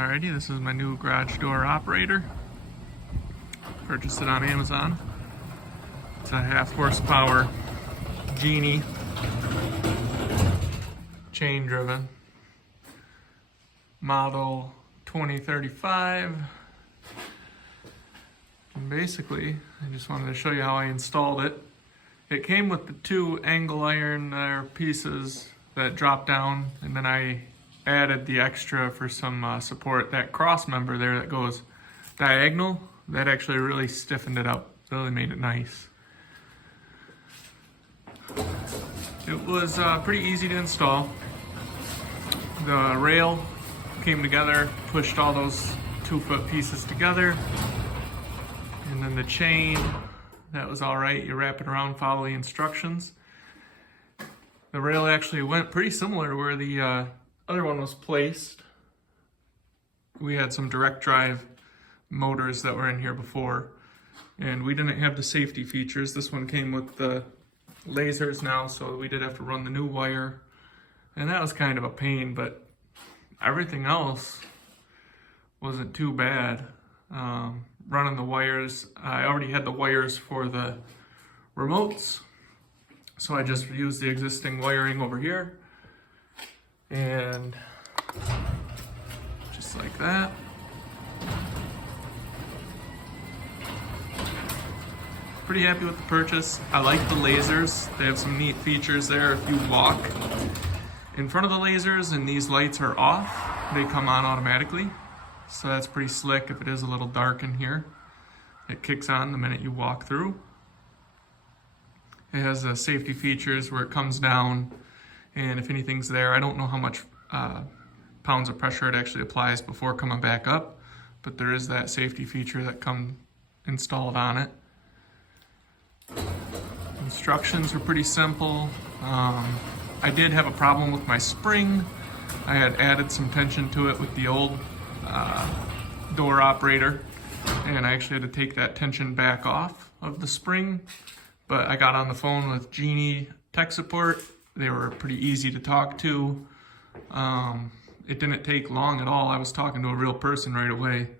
Alrighty, this is my new garage door operator. Purchased it on Amazon. It's a 1/2 horsepower Genie, chain driven, model 2035. And basically, I just wanted to show you how I installed it. It came with the 2 angle iron pieces that drop down, and then I added the extra for some support. That cross member there that goes diagonal, that actually really stiffened it up, really made it nice. It was pretty easy to install. The rail came together, pushed all those 2-foot pieces together, and then the chain, that was all right. You wrap it around, follow the instructions. The rail actually went pretty similar to where the other one was placed. We had some direct drive motors that were in here before, and we didn't have the safety features. This one came with the lasers now, so we did have to run the new wire, and that was kind of a pain, but everything else wasn't too bad. Running the wires, I already had the wires for the remotes, so I just used the existing wiring over here, and just like that. Pretty happy with the purchase. I like the lasers. They have some neat features there. If you walk in front of the lasers and these lights are off, they come on automatically. So that's pretty slick if it is a little dark in here. It kicks on the minute you walk through. It has safety features where it comes down, and if anything's there, I don't know how much pounds of pressure it actually applies before coming back up, but there is that safety feature that comes installed on it. Instructions are pretty simple. I did have a problem with my spring. I had added some tension to it with the old door operator, and I actually had to take that tension back off of the spring, but I got on the phone with Genie tech support. They were pretty easy to talk to. It didn't take long at all. I was talking to a real person right away.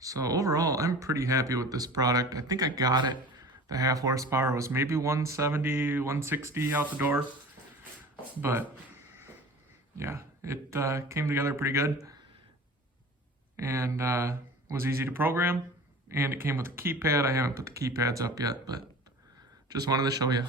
So overall, I'm pretty happy with this product. I think I got it. The 1/2 horsepower was maybe 170, 160 out the door. But yeah, it came together pretty good, and was easy to program, and it came with a keypad. I haven't put the keypads up yet, but just wanted to show you.